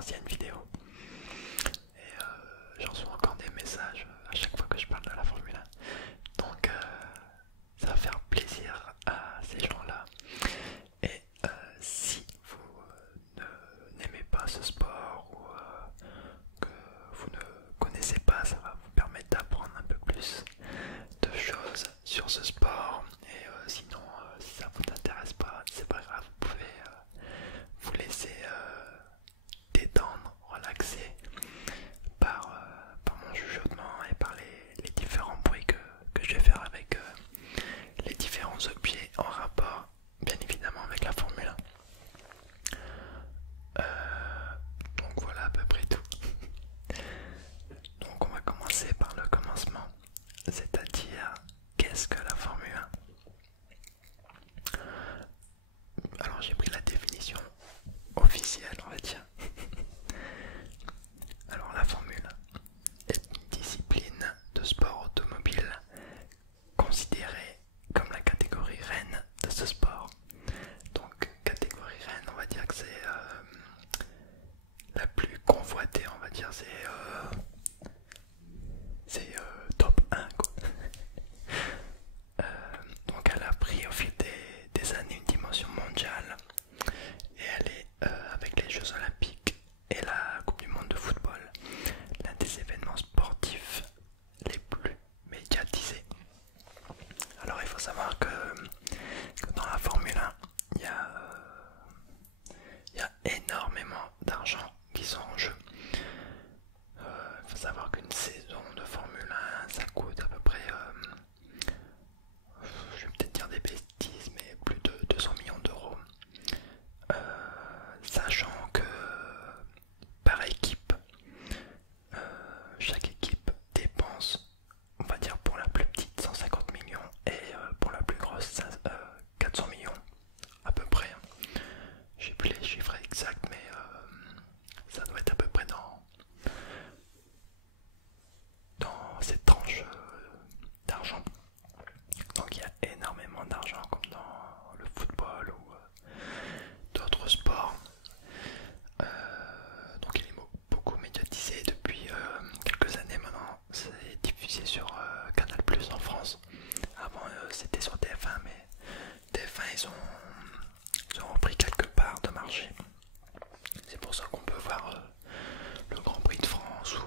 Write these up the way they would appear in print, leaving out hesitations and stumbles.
anciennes vidéos. Et j'en reçois encore des messages à chaque fois que je parle de la Formule 1. Donc ça va faire plaisir à ces gens-là. Et si vous n'aimez pas ce sport ou que vous ne connaissez pas, ça va vous permettre d'apprendre un peu plus de choses sur ce sport. Et sinon, si ça vous intéresse pas, c'est pas grave, vous pouvez vous laisser détendre, relaxer par mon chuchotement et par les différents bruits que je vais faire avec les différents objets en rapport bien évidemment avec la Formule 1. Donc voilà à peu près tout. Donc on va commencer par le commencement, c'est-à-dire qu'est-ce que la Formule 1? Alors j'ai pris la définition officielle, on va dire. Alors la Formule est une discipline de sport automobile considérée comme la catégorie reine de ce sport. Donc catégorie reine, on va dire que c'est la plus convoitée, on va dire, c'est top 1 quoi. Donc elle a pris au fil des années une dimension mondiale et elle est avec les Jeux Olympiques et la Coupe du Monde de football l'un des événements sportifs les plus médiatisés. Alors il faut savoir que dans la Formule 1 il y a énormément d'argent qui sont en jeu. Il faut savoir qu'une saison de Formule 1 ça coûte à peu près, je vais peut-être dire des bêtises, mais plus de 200 millions d'euros. Sachant que par équipe, chaque équipe dépense, on va dire pour la plus petite 150 millions et pour la plus grosse 400 millions à peu près. J'ai plus les chiffres exacts, mais ça doit être à peu près dans cette tranche d'argent. Donc il y a énormément d'argent comme dans le football ou d'autres sports. Donc il est beaucoup médiatisé depuis quelques années maintenant. C'est diffusé sur Canal+ en France. Avant c'était sur TF1, mais TF1 ils ont repris quelques parts de marché. C'est pour ça qu'on peut voir le Grand Prix de France ou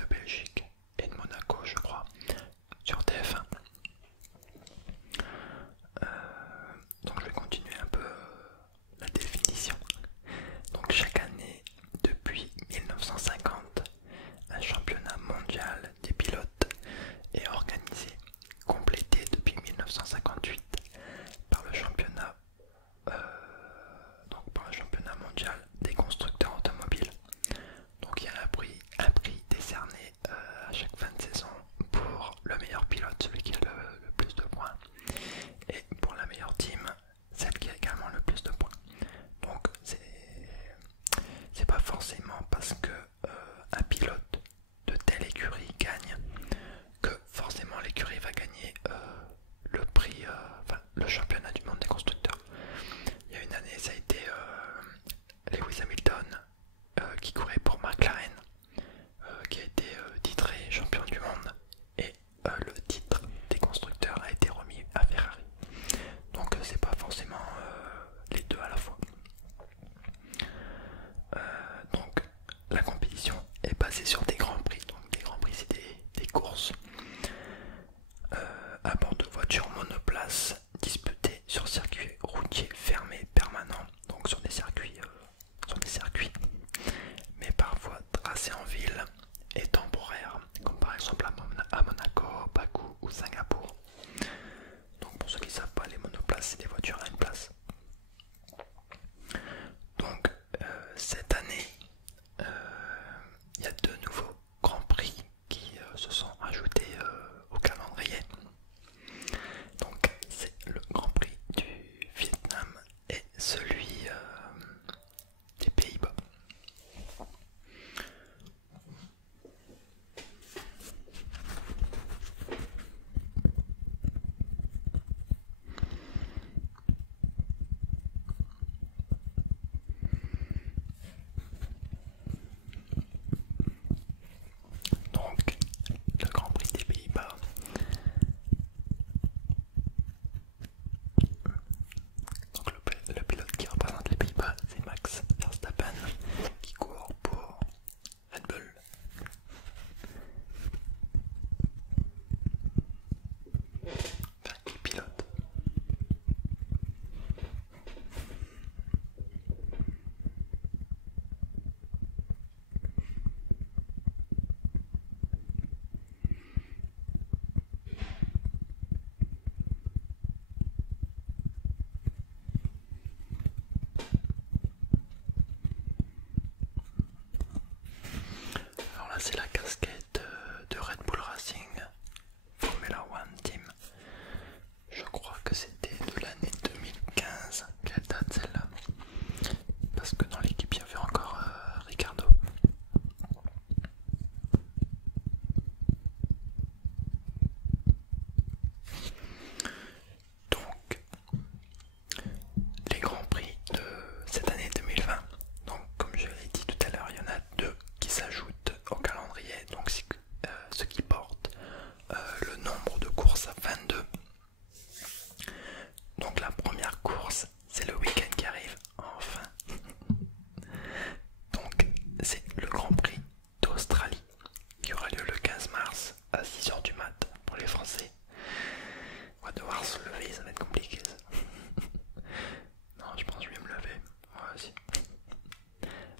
de Belgique et de Monaco, je crois, sur TF1. Donc je vais continuer un peu la définition. Donc chaque année, depuis 1950, un championnat mondial des pilotes est organisé, complété depuis 1958 par le championnat mondial des constructeurs automobiles. Donc il y a un prix décerné à chaque fin de saison pour le meilleur pilote, celui qui a le plus de points, et pour la meilleure team, celle qui a également le plus de points. Donc c'est pas forcément parce que un pilote de telle écurie gagne que forcément l'écurie va gagner le prix, le championnat du monde des constructeurs. Il y a une année ça a été Lewis Hamilton qui courait pour McLaren, qui a été titré champion du monde, et le titre des constructeurs a été remis à Ferrari. Donc c'est pas forcément les deux à la fois. Donc la compétition est basée sur des grands prix. Donc des grands prix c'est des courses à bord de voitures monoplaces disputées c'est la casquette de Red Bull Racing Formula One Team. Je crois que c'était de l'année 2015. Quelle date celle-là? Parce que dans l'équipe il y avait encore Ricardo. Donc les grands prix de cette année 2020. Donc comme je l'ai dit tout à l'heure, il y en a deux qui s'ajoutent au calendrier. Donc ce qui porte le nombre de courses à 22. Donc la première course, c'est le week-end qui arrive, enfin. Donc c'est le Grand Prix d'Australie qui aura lieu le 15 mars à 6h du mat pour les Français. On va devoir se lever, ça va être compliqué ça. Non, je pense que je vais me lever. Moi aussi.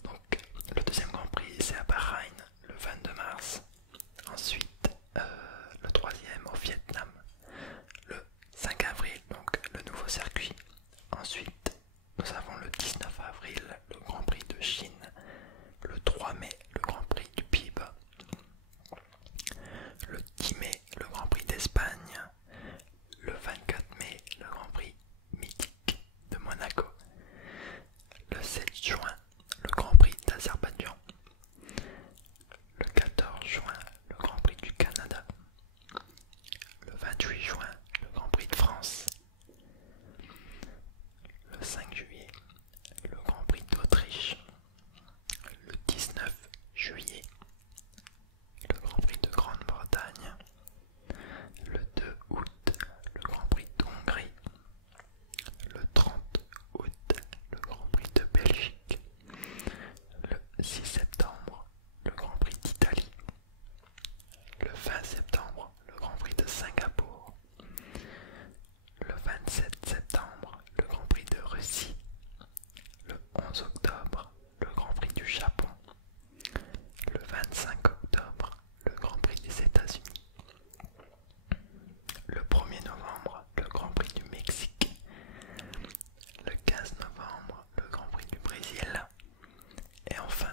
Donc le deuxième Grand Prix, c'est à Bahreïn le 22 mars. Ensuite, le troisième au Vietnam le 5 avril, donc le nouveau circuit. Ensuite, nous avons le 19 avril, le Grand Prix de Chine. Le 3 mai, le Grand Prix du Pays-Bas. Le 10 mai, le Grand Prix d'Espagne. Le 24 mai, le Grand Prix mythique de Monaco. Le 7 juin, le Grand Prix d'Azerbaïdjan. Le 14 juin, le Grand Prix du Canada. Le 28 juin, le Grand Prix de France. Le 5 juillet, le Grand Prix d'Autriche. Le 19 juillet, le Grand Prix de Grande-Bretagne. Le 2 août, le Grand Prix d'Hongrie. Le 30 août, le Grand Prix de Belgique. Le 6 septembre, le Grand Prix d'Italie. Le 20 septembre, le Grand Prix de Singapour. Le 27 septembre, le Grand Prix de Russie. Le 11 octobre, le Grand Prix du Japon. Le 25 octobre, le Grand Prix des États-Unis. Le 1er novembre, le Grand Prix du Mexique. Le 15 novembre, le Grand Prix du Brésil. Et enfin,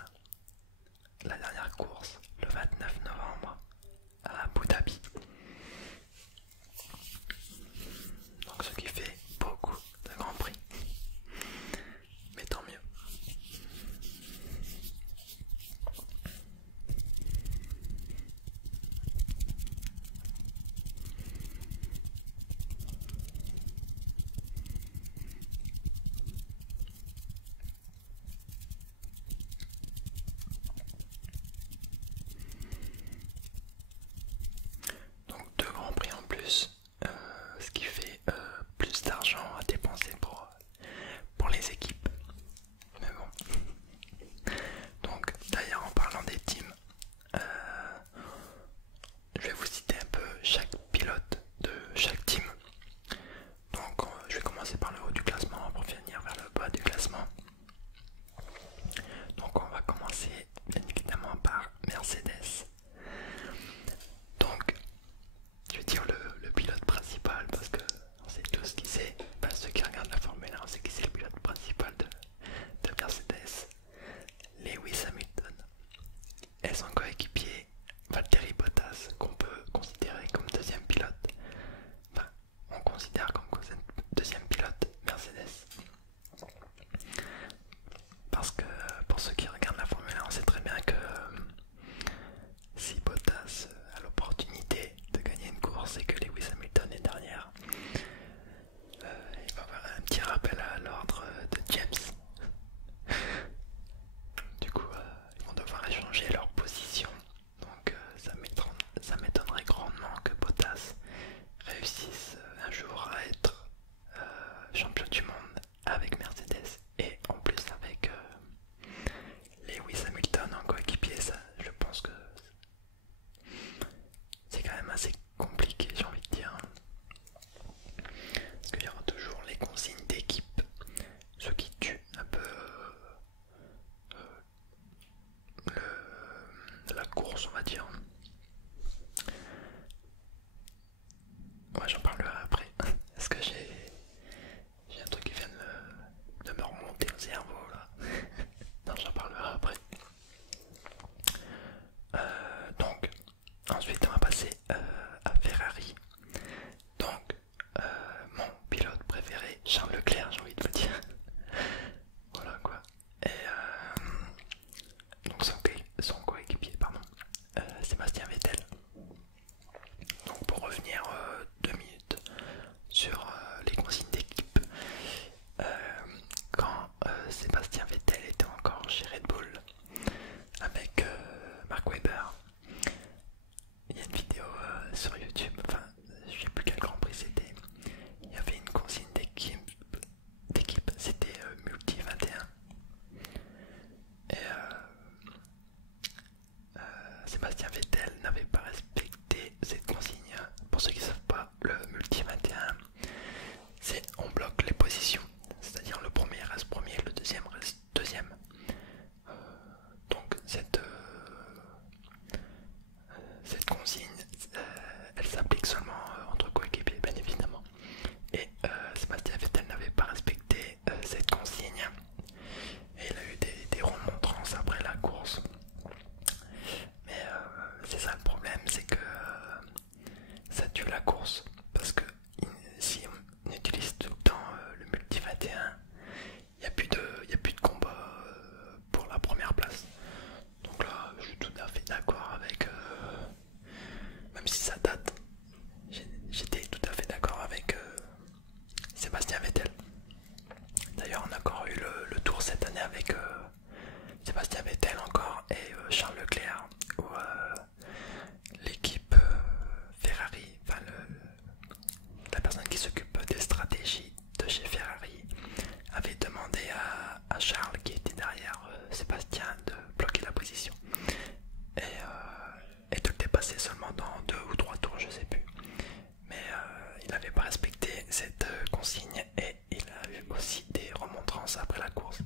je sais plus. Mais il n'avait pas respecté cette consigne et il a eu aussi des remontrances après la course.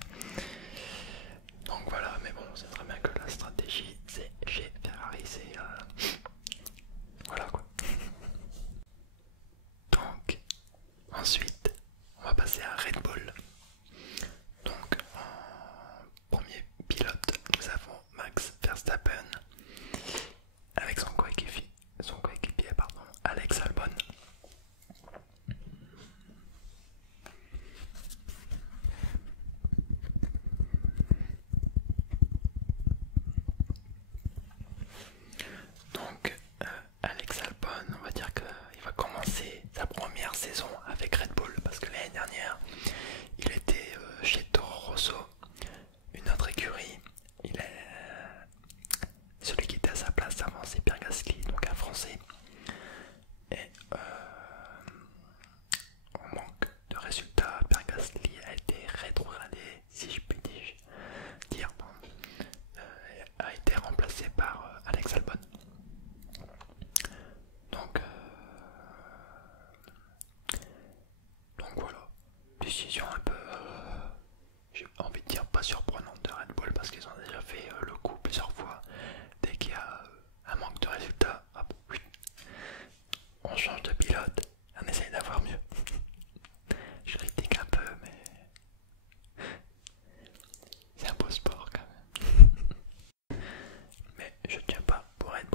Donc voilà, mais bon, c'est très bien que la stratégie c'est chez Ferrari, c'est voilà quoi. Donc ensuite, on va passer à Red Bull. Donc en premier pilote, nous avons Max Verstappen avec son coéquipier pardon, Alex Albon. Donc Alex Albon, on va dire qu'il va commencer sa première saison avec Red Bull parce que l'année dernière il était chez Toro Rosso, une autre écurie. Il est celui qui était à sa place avant, c'est Pierre Gasly, donc un Français. Et en manque de résultats, Pierre Gasly a été rétrogradé, si je puis dire, a été remplacé par Alex Albon. Donc, voilà, décision un peu, j'ai envie de dire pas surprenante de Red Bull parce qu'ils ont déjà fait le coup plusieurs fois. Dès qu'il y a un manque de résultats, hop, oui, on change de pilote, on essaye d'avoir mieux. Je critique un peu, mais c'est un beau sport quand même. Mais je tiens pas pour Red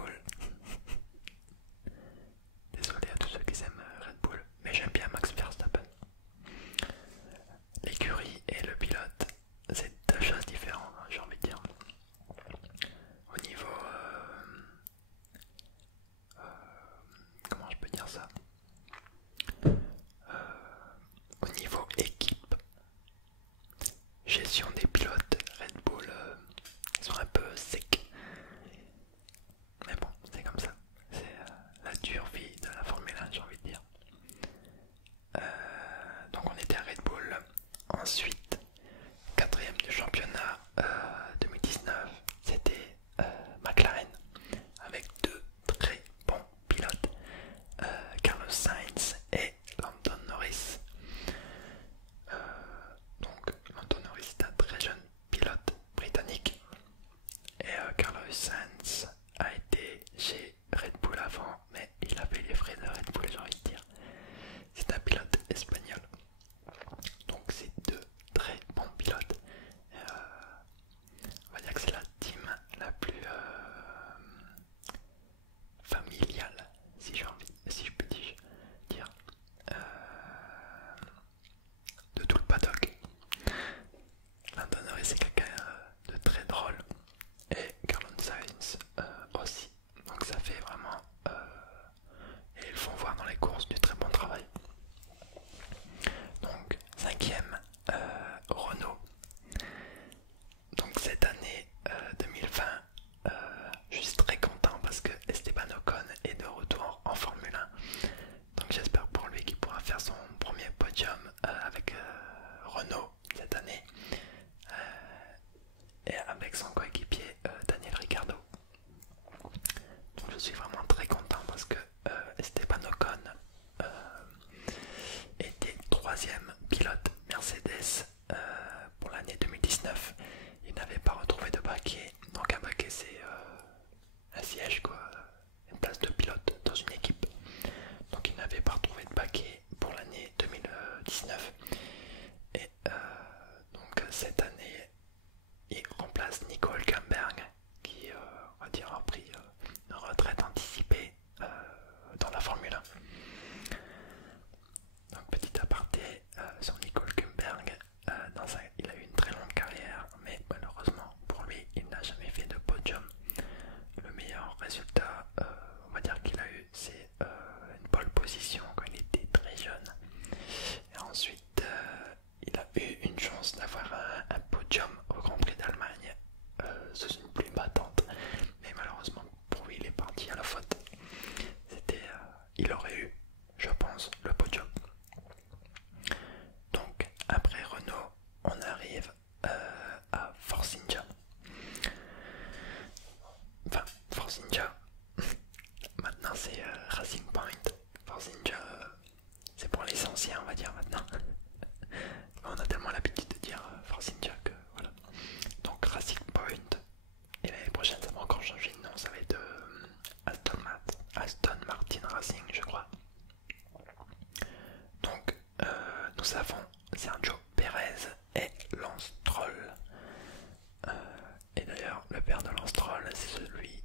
le père de Lance Stroll, c'est celui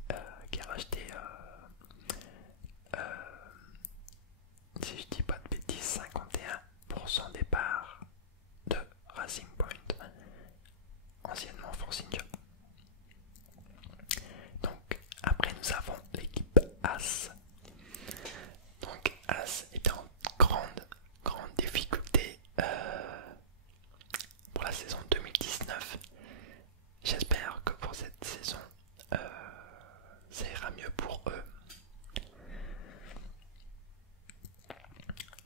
qui a racheté, si je dis pas de bêtises, 51% des parts de Racing Point, anciennement Force India. Donc après nous avons l'équipe As. Donc As est en grande difficulté pour la saison 2019. J'espère que pour cette saison ça ira mieux pour eux.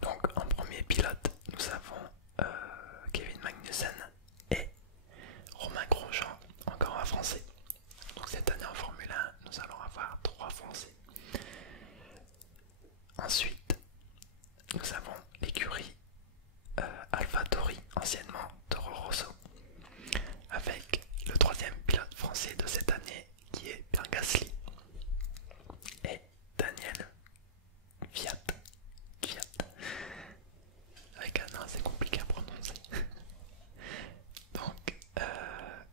Donc en premier pilote nous avons Kevin Magnussen et Romain Grosjean, encore un Français. Donc cette année en Formule 1 nous allons avoir 3 Français. Ensuite nous avons l'écurie AlphaTauri, anciennement Toro Rosso, avec le troisième pilote français de cette année qui est Pierre Gasly et Daniel Kvyat, avec un nom assez compliqué à prononcer. Donc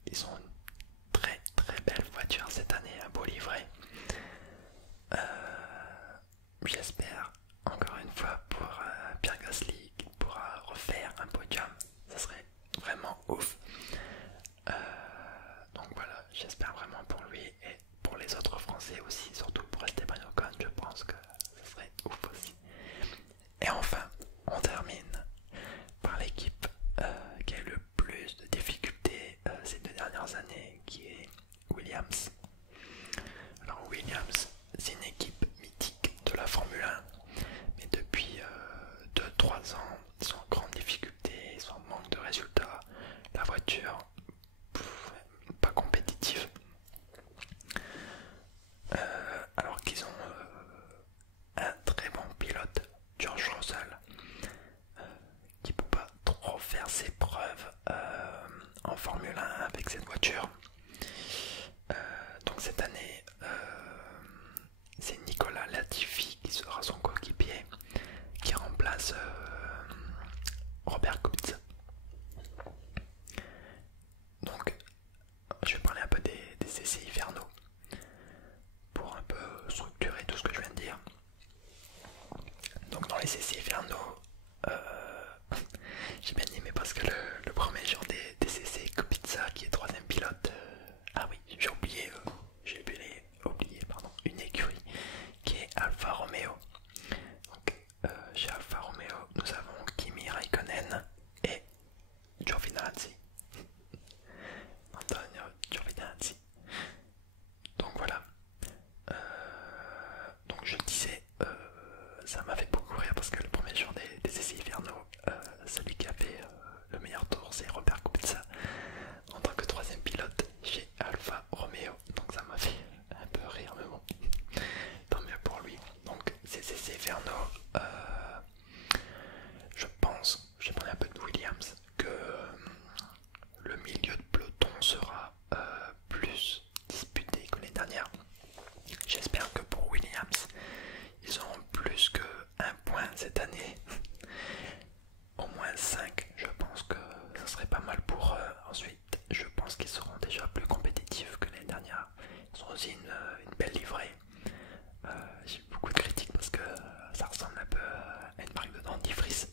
ils ont une très belle voiture cette année, un beau livret. J'espère encore une fois pour Pierre Gasly qu'il pourra refaire un podium, ça serait vraiment ouf. Donc voilà, j'espère vraiment pour lui et pour les autres Français aussi, surtout pour Esteban Ocon, je pense que ça serait ouf aussi. Et enfin, on termine par l'équipe qui a eu le plus de difficultés ces 2 dernières années, qui est Williams. Alors Williams, c'est une équipe mythique de la Formule 1, mais depuis 2-3 ans, ils sont en grande difficulté, ils sont en manque de résultats. La voiture, pas compétitive. Alors qu'ils ont un très bon pilote, George Russell, qui peut pas trop faire ses preuves en Formule 1 avec cette voiture. Donc cette année, c'est Nicolas Latifi qui sera son coéquipier, qui remplace Robert Kubica. Donc je vais parler un peu des essais hivernaux pour un peu structurer tout ce que je viens de dire. Donc dans les essais hivernaux, j'ai bien aimé parce que le premier jour des essais, Kubica qui est troisième pilote, ah oui, j'ai oublié une écurie qui est Alfa Romeo. Donc chez Alfa Romeo nous avons Kimi Raikkonen et Giovinazzi, Antonio Giovinazzi. Donc voilà, donc je le disais, ça m'a fait beaucoup rire parce que le premier jour des essais hivernaux, celui qui a fait le meilleur tour c'est Robert Kubica en tant que troisième pilote chez Alfa Romeo. Donc ça m'a fait un peu rire, mais bon, tant mieux pour lui. Donc ces essais hivernaux, je pense, j'ai parlé un peu de Williams, que le milieu de peloton sera plus disputé que les dernières. J'espère que pour Williams, ils auront plus que 1 point cette année. Au moins 5, je pense que ce serait pas mal pour eux. Ensuite, je pense qu'ils seront déjà plus compétitifs que les dernières. Ils ont aussi une belle livrée. J'ai eu beaucoup de critiques parce que ça ressemble un peu à une marque de dentifrice.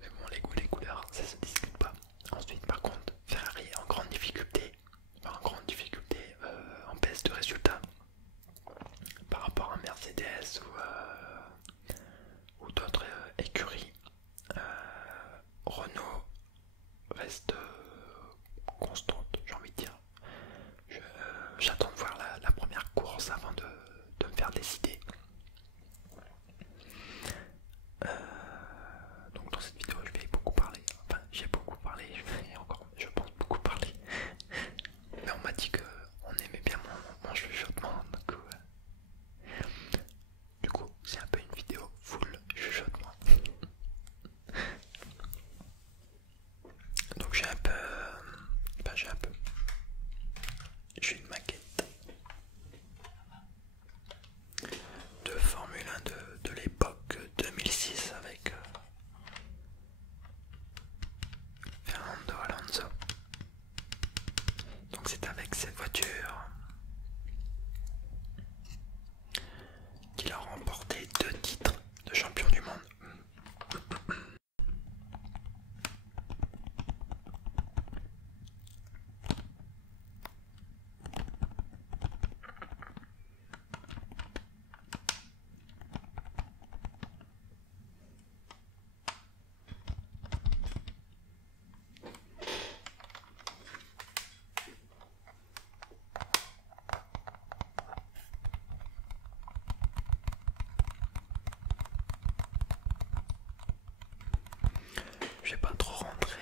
Mais bon, les goûts, les couleurs, ça se discute pas. Ensuite, par contre, Ferrari est en grande difficulté. En baisse de résultats par rapport à Mercedes ou d'autres écuries. Renault reste constante, j'ai envie de dire. Donc c'est avec cette voiture qu'il a remporté 2 titres de champion du monde. Je vais pas trop rentrer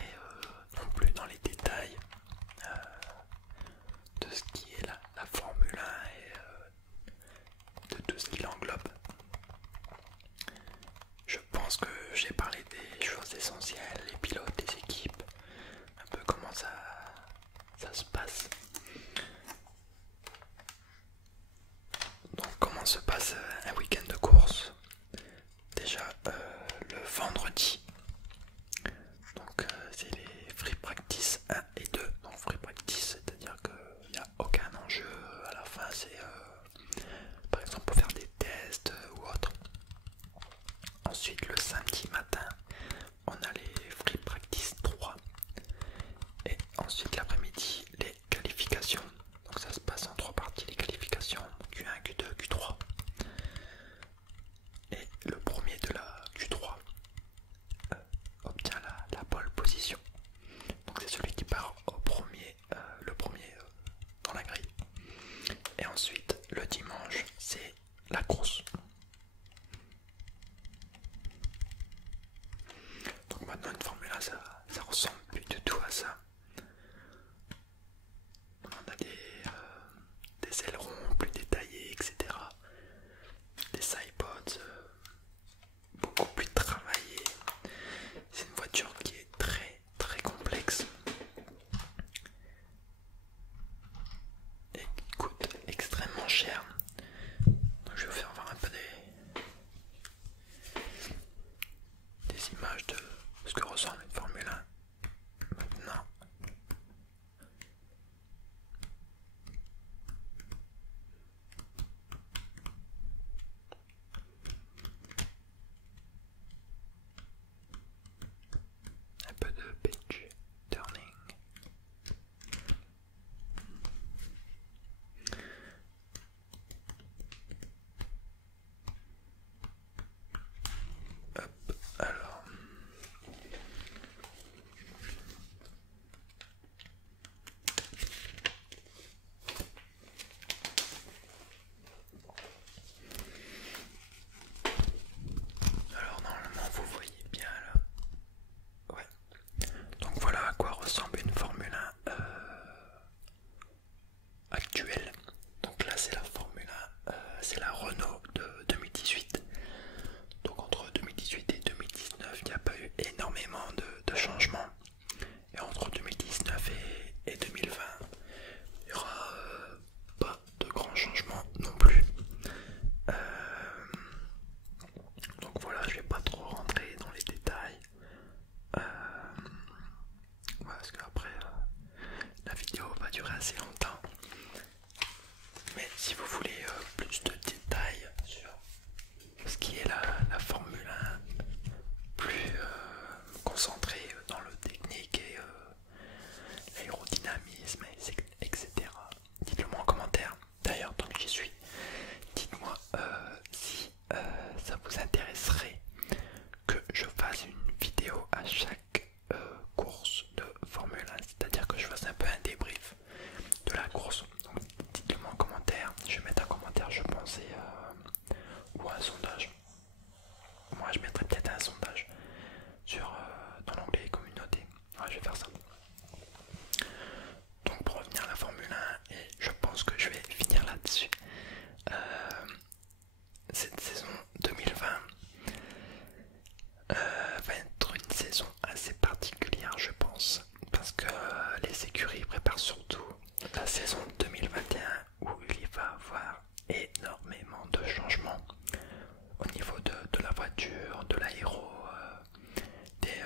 non plus dans les détails de ce qui est la Formule 1 et de tout ce qui l'englobe. Je pense que j'ai parlé des choses essentielles, les pilotes, les équipes, un peu comment ça se passe. Donc comment se passe un week-end de course? Déjà le vendredi. Donc c'est les free practice 1 et 2. Donc free practice, c'est-à-dire qu'il n'y a aucun enjeu à la fin, c'est par exemple pour faire des tests ou autre. Ensuite le samedi matin, on a les free practice 3. Et ensuite l'après-midi, les qualifications. Donc ça se passe en 3 parties, les qualifications, Q1, Q2, Q3. Et le premier de la Q3 obtient la pole position. Donc c'est celui qui part au premier, le premier dans la grille. Et ensuite le dimanche c'est la course. Donc maintenant une Formule 1 ça ressemble plus du tout à ça. On a des ailerons plus détaillés, etc. Des sidepods beaucoup plus travaillés. C'est une voiture qui est très complexe et qui coûte extrêmement cher. Donc je vais vous faire voir un peu des images de ce que ressemble une Formule 1 maintenant. Un peu de pitch turning. Hop, alors. Alors normalement vous voyez bien là. Ouais. Donc voilà à quoi ressemble une Formule 1 actuelle. Donc là c'est la Formule 1, c'est la Renault de 2018. Donc entre 2018 et 2019 il n'y a pas eu énormément de changements. Et entre 2019 et 2020 il n'y aura pas de grands changements non plus. Donc voilà, je vais pas trop rentrer dans les détails. Parce qu'après la vidéo va durer assez longtemps. Mais si vous voulez plus de détails sur ce qui est la Formule 1, plus concentré dans le technique et l'aérodynamisme, etc. Dites-le moi en commentaire. D'ailleurs, tant que j'y suis, dites-moi si ça vous intéresserait que je fasse une vidéo à chaque course de Formule 1, c'est-à-dire que je fasse un peu un débrief de la course. Donc dites-le moi en commentaire. Je vais mettre un commentaire, je pense, ou un sondage. Moi, je mettrai peut-être un sondage sur dans l'onglet communauté. Ouais, je vais faire ça. Donc pour revenir à la Formule 1, et je pense que je vais finir là-dessus. Cette saison 2020 va être une saison assez particulière, je pense, parce que les écuries préparent surtout la saison 2021 où il va y avoir énormément de changements au niveau de la voiture, de l'aéro, des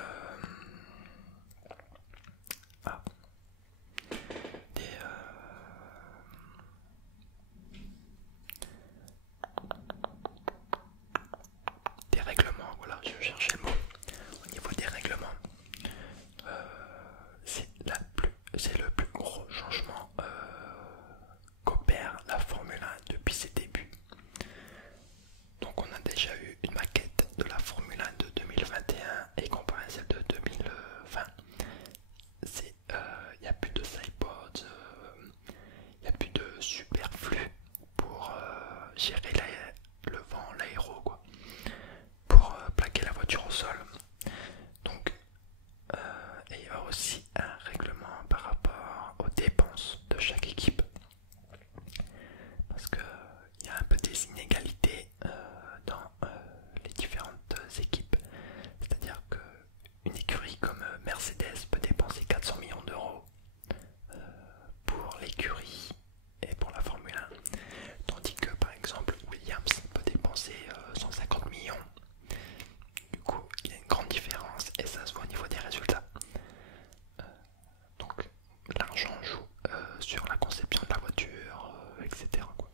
écuries et pour la Formule 1, tandis que par exemple Williams peut dépenser 150 millions. Du coup, il y a une grande différence et ça se voit au niveau des résultats. Donc l'argent joue sur la conception de la voiture, etc. quoi.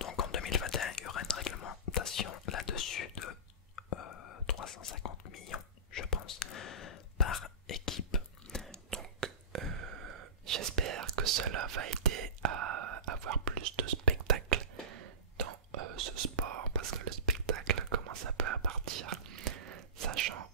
Donc en 2021, il y aura une réglementation là-dessus de 350 millions, je pense, par équipe. Donc j'espère que cela va aider à avoir plus de spectacles dans ce sport, parce que le spectacle commence un peu à partir, sachant